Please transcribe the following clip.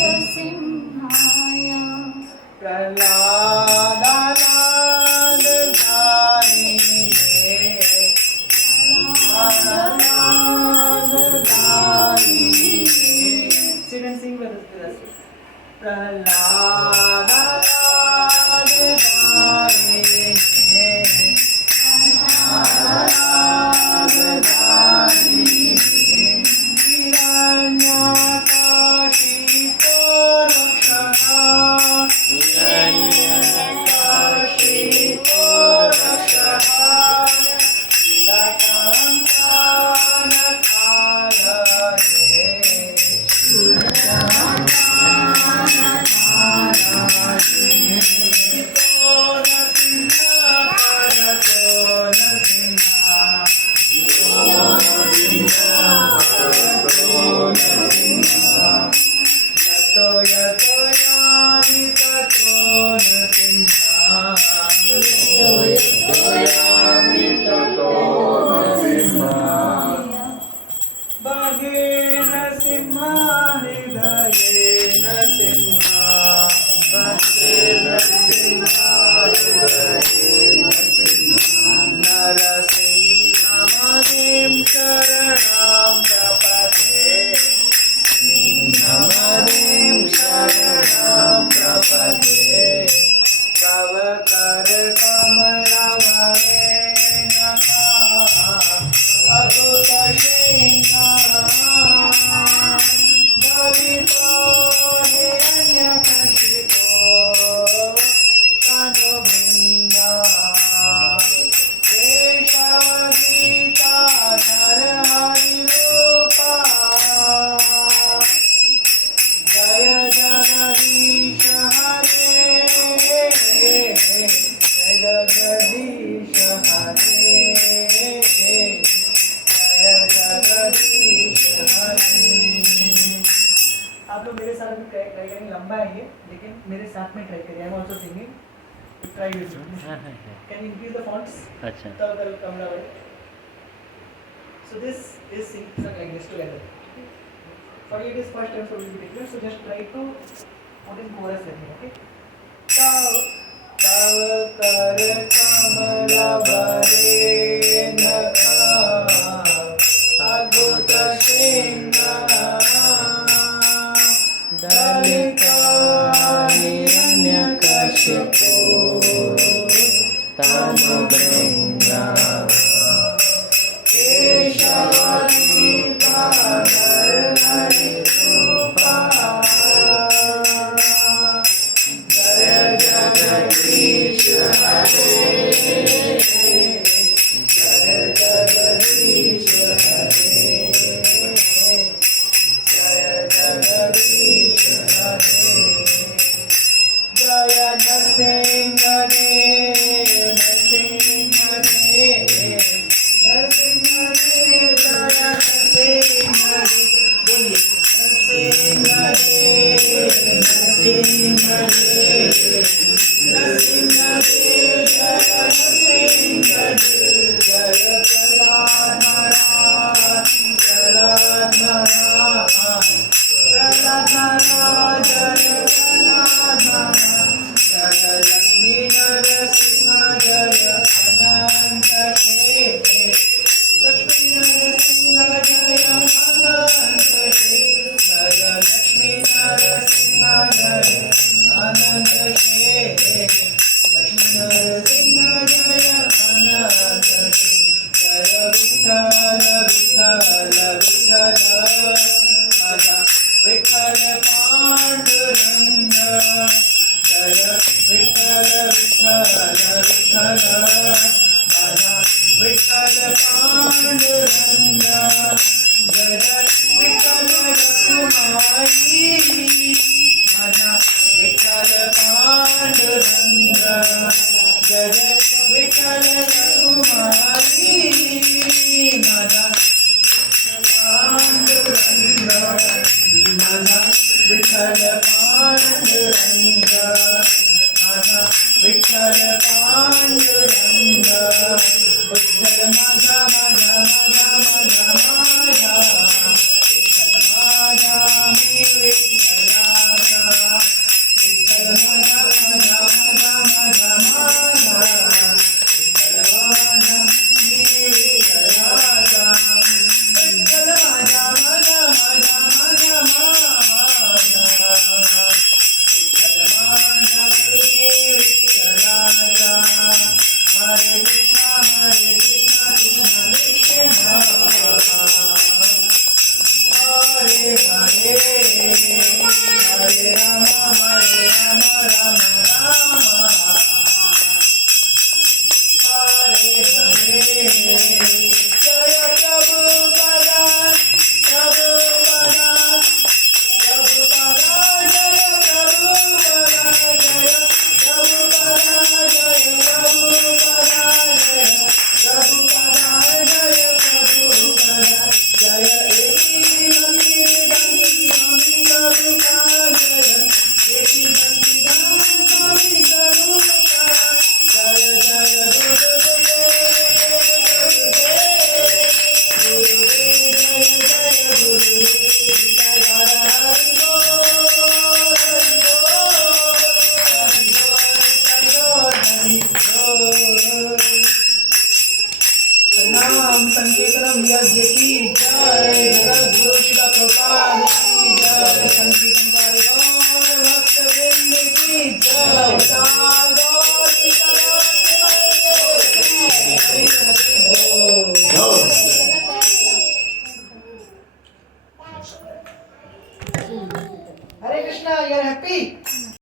नरसिंहाय प्रह्लादाला Sit and sing with us. आप लोग मेरे साथ ट्राई करेंगे, लंबा है ये, लेकिन मेरे साथ में ट्राई करिए. I am also singing. Try with me. Can you increase the fonts? अच्छा. तब कमला भाई. So this is sing like this together. For you it is first time, so we will be different. So just try to put in chorus with me. Okay. तव कर कमला भरे नखा अद्भुत सिंहा दलिता हिरण्यकशिपो तनुभृङ्गा केशवदीपा नरहरिरूपा जय जगदीश हरे जय जगदीश हरे जय जगदीश हरे जय नरसिंह देव नरसिंह देव नरसिंह देव जय नरसिंह देव बोलिए नरसिंह देव नरसिंह देव नरसिंह देव जय नरसिंह देव जय प्रह्लाद महाराज प्रह्लाद महाराज प्रह्लाद महाराज जय प्रह्लाद महाराज जय लक्ष्मी नरसिंह जय अनंत शेष लक्ष्मी नरसिंह जय अनंत शेष जय लक्ष्मी नरसिंह जय अनंत शेष लक्ष्मी नरसिंह जय अनंत शेष जय विठ्ठल विठ्ठल विठ्ठल माझा विठ्ठल पांडुरंग जय विठ्ठल विठ्ठल विठ्ठल माझा विठ्ठल पांडुरंग जय विठ्ठल रखुमाई माझा विठ्ठल पांडुरंग जय विठ्ठल रखुमाई माझा पांडुरंग माझा विठ्ठल पांडुरंग माझा विठ्ठल पांडुरंग विठ्ठल माझा माझा माझा माझा माझा विठ्ठल माझा मी विठ्ठल प्रणाम संकीर्तनम यज्ञ की जय, जगद्गुरु शिला प्रभुपाद की जय, संकीर्तनकारी गौर भक्त वृंद की जय, गौर